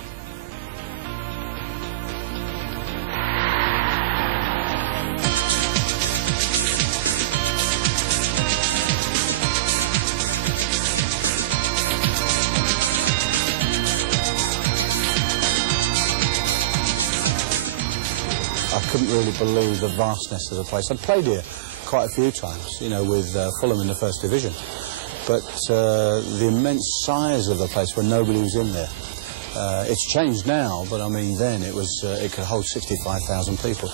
I couldn't really believe the vastness of the place. I'd played here quite a few times, you know, with Fulham in the First Division. But the immense size of the place when nobody was in there. It's changed now, but I mean then it was it could hold 65,000 people.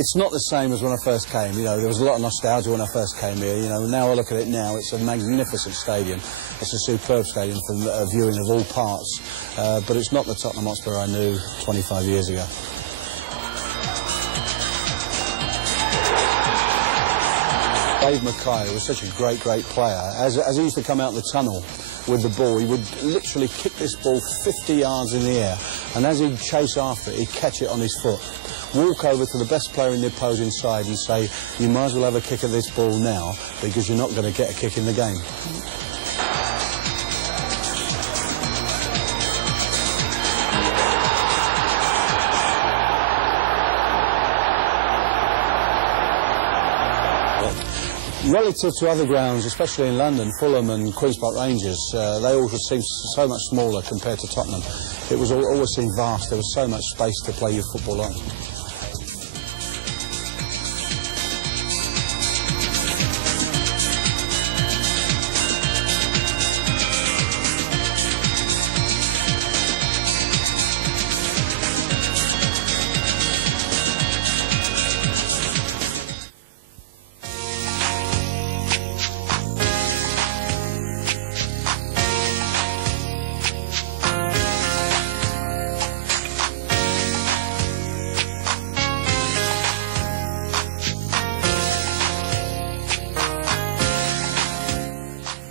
It's not the same as when I first came, you know, there was a lot of nostalgia when I first came here, you know, now I look at it now, it's a magnificent stadium, it's a superb stadium for viewing of all parts, but it's not the Tottenham Hotspur I knew 25 years ago. Dave Twydell was such a great player. As he used to come out the tunnel with the ball, he would literally kick this ball 50 yards in the air, and as he'd chase after it, he'd catch it on his foot, walk over to the best player in the opposing side and say, you might as well have a kick of this ball now because you're not going to get a kick in the game. Relative to other grounds, especially in London, Fulham and Queen's Park Rangers, they all seem so much smaller compared to Tottenham. It was always seemed vast, there was so much space to play your football on.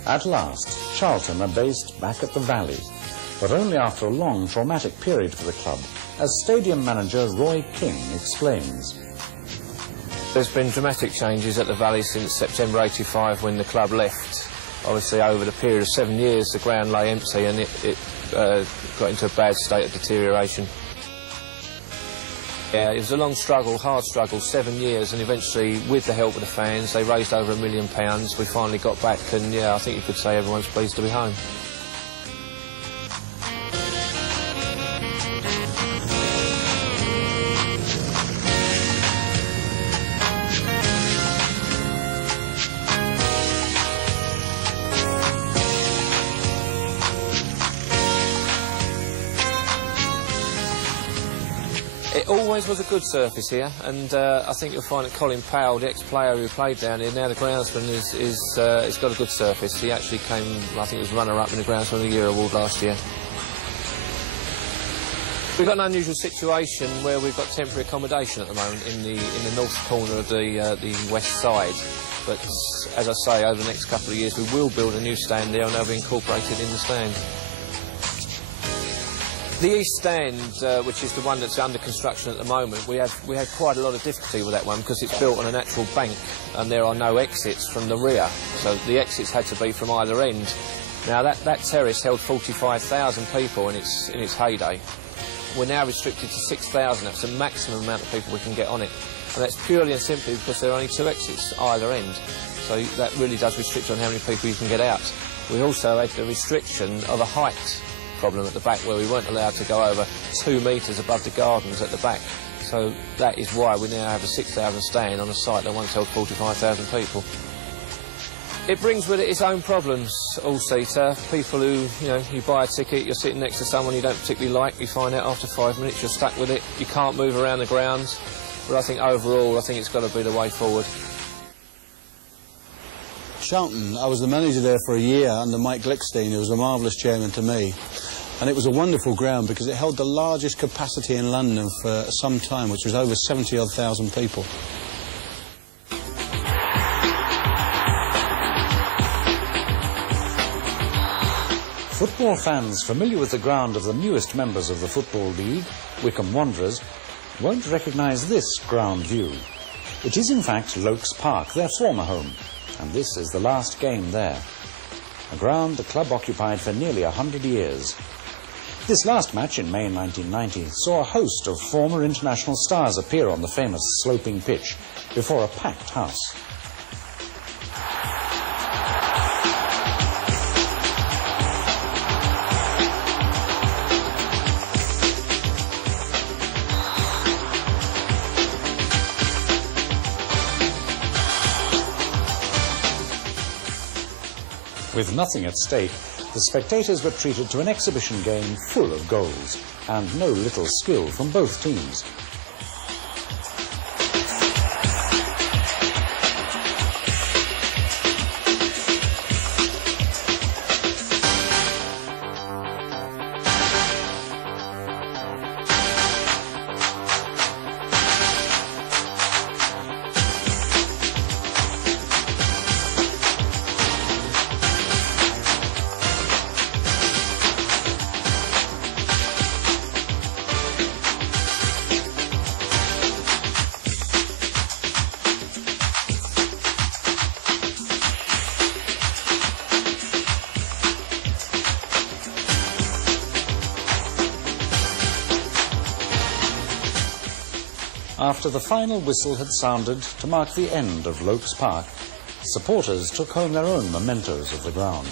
At last, Charlton are based back at the Valley, but only after a long traumatic period for the club, as stadium manager Roy King explains. There's been dramatic changes at the Valley since September '85 when the club left. Obviously, over the period of 7 years, the ground lay empty and it got into a bad state of deterioration. Yeah, it was a long struggle, hard struggle, 7 years, and eventually, with the help of the fans, they raised over £1 million. We finally got back, and yeah, I think you could say everyone's pleased to be home. It always was a good surface here, and I think you'll find that Colin Powell, the ex-player who played down here, now the groundsman, it's got a good surface. He actually came, I think, he was runner-up in the Groundsman of the Year award last year. We've got an unusual situation where we've got temporary accommodation at the moment in the north corner of the west side. But as I say, over the next couple of years, we will build a new stand there, and they'll be incorporated in the stand. The east stand, which is the one that's under construction at the moment, we had quite a lot of difficulty with that one because it's built on a natural bank and there are no exits from the rear, so the exits had to be from either end. Now that terrace held 45,000 people in its heyday. We're now restricted to 6,000. That's the maximum amount of people we can get on it, and that's purely and simply because there are only 2 exits either end. So that really does restrict on how many people you can get out. We also had the restriction of a height problem at the back where we weren't allowed to go over 2 metres above the gardens at the back. So that is why we now have a 6,000 stand on a site that once held 45,000 people. It brings with it its own problems, all-seater. People who, you buy a ticket, you're sitting next to someone you don't particularly like, you find out after 5 minutes you're stuck with it, you can't move around the grounds. But I think overall, I think it's got to be the way forward. Charlton, I was the manager there for a year under Mike Glickstein, who was a marvellous chairman to me. And it was a wonderful ground because it held the largest capacity in London for some time, which was over 70,000 people. Football fans familiar with the ground of the newest members of the Football League, Wycombe Wanderers, won't recognise this ground view. It is in fact Lokes Park, their former home, and this is the last game there. A ground the club occupied for nearly 100 years. This last match in May 1990 saw a host of former international stars appear on the famous sloping pitch before a packed house. With nothing at stake, the spectators were treated to an exhibition game full of goals and no little skill from both teams. After the final whistle had sounded to mark the end of Lokes Park, supporters took home their own mementos of the ground.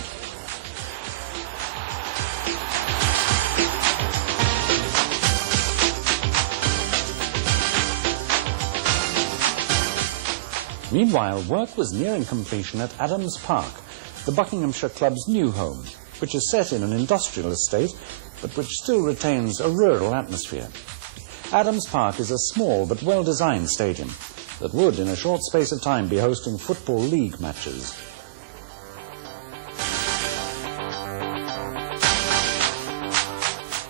Meanwhile, work was nearing completion at Adams Park, the Buckinghamshire club's new home, which is set in an industrial estate, but which still retains a rural atmosphere. Adams Park is a small but well-designed stadium that would, in a short space of time, be hosting Football League matches.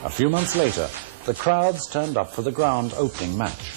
A few months later, the crowds turned up for the ground opening match.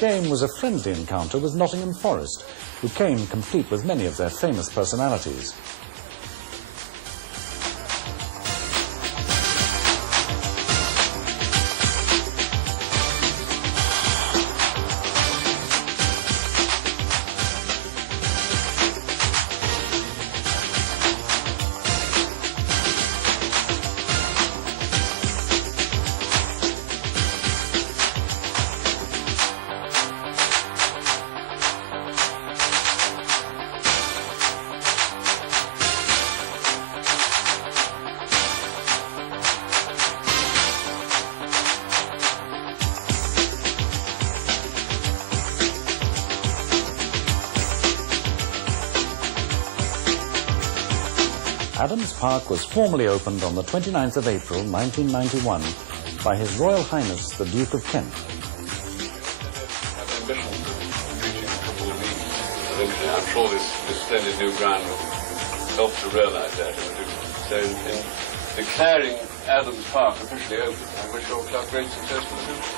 game was a friendly encounter with Nottingham Forest, who came complete with many of their famous personalities. Adams Park was formally opened on the 29th of April 1991 by His Royal Highness the Duke of Kent. I'm sure this splendid new ground will help to realise that. So in declaring Adams Park officially open, I wish your club great success for the future.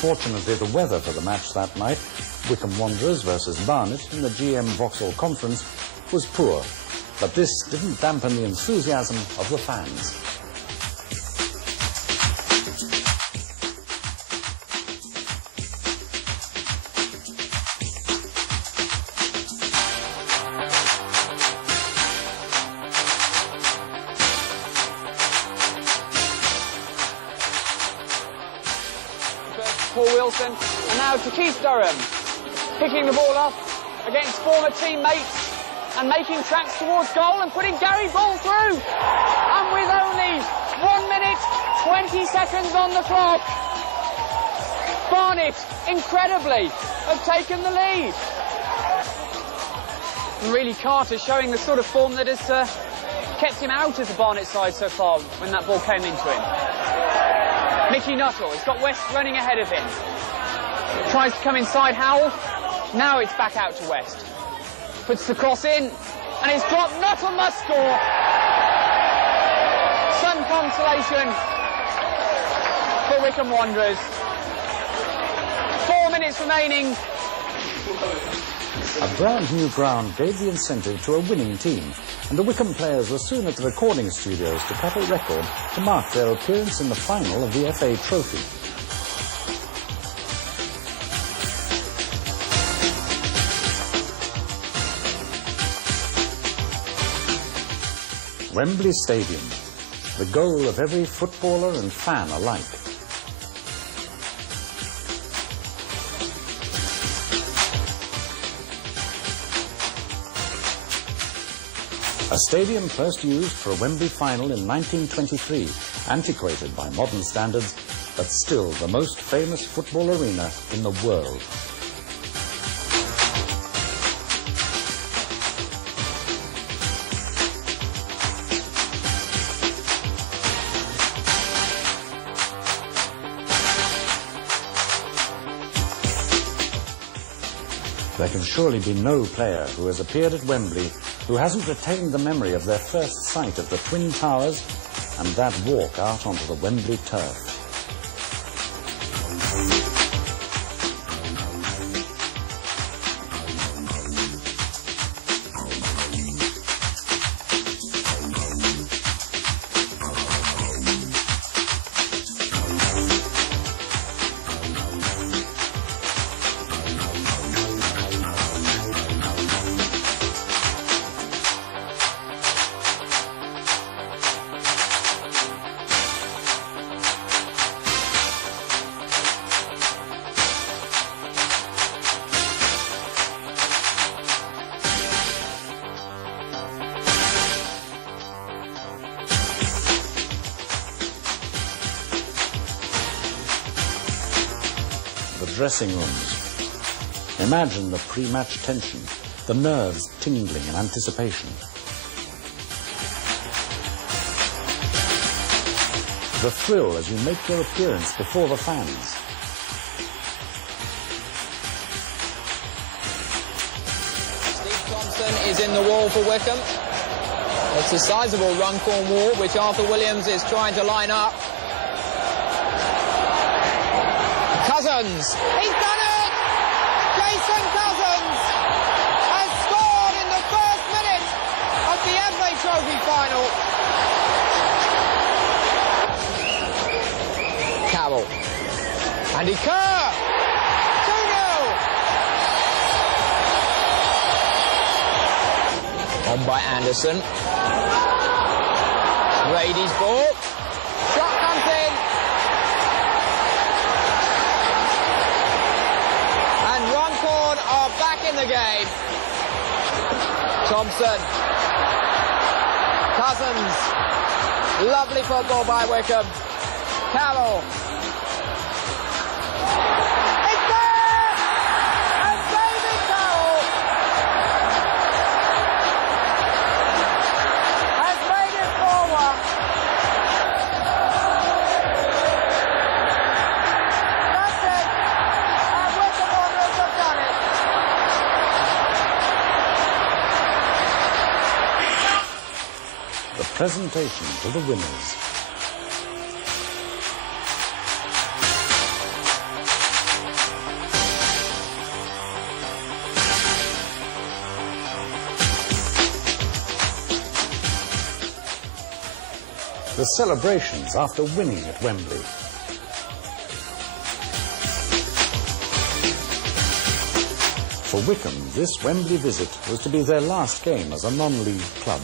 Unfortunately, the weather for the match that night, Wycombe Wanderers versus Barnet in the GM Vauxhall Conference, was poor. But this didn't dampen the enthusiasm of the fans. Wilson, and now to Keith Durham, picking the ball up against former teammates and making tracks towards goal and putting Gary Ball through. And with only 1 minute, 20 seconds on the clock, Barnet, incredibly, have taken the lead. And really Carter showing the sort of form that has kept him out of the Barnet side so far when that ball came into him. Mickey Nuttall, he's got West running ahead of him. Tries to come inside Howell. Now it's back out to West. Puts the cross in, and it's dropped. Nuttall must score. Some consolation for Wycombe Wanderers. 4 minutes remaining. A brand new ground gave the incentive to a winning team, and the Wycombe players were soon at the recording studios to cut a record to mark their appearance in the final of the FA Trophy. Wembley Stadium, the goal of every footballer and fan alike. A stadium first used for a Wembley final in 1923, antiquated by modern standards, but still the most famous football arena in the world. There can surely be no player who has appeared at Wembley who hasn't retained the memory of their first sight of the Twin Towers and that walk out onto the Wembley turf. Dressing rooms. Imagine the pre-match tension, the nerves tingling in anticipation. The thrill as you make your appearance before the fans. Anderson is in the wall for Wickham. It's a sizable Runcorn wall, which Arthur Williams is trying to line up. Cousins! He's done it! Jason Cousins has scored in the first minute of the FA Trophy final. Carroll. Andy Kerr! 2-0. On by Anderson. Brady's ball. Shot comes in. And Runcorn are back in the game. Thompson. Cousins. Lovely football by Wickham. Carroll. It's there! And David Carroll has made it 4-1. That's it. And Wickham Wanderers have done it. The presentation to the winners. The celebrations after winning at Wembley. For Wickham, this Wembley visit was to be their last game as a non-league club.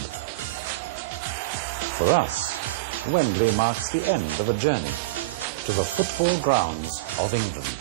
For us, Wembley marks the end of a journey to the football grounds of England.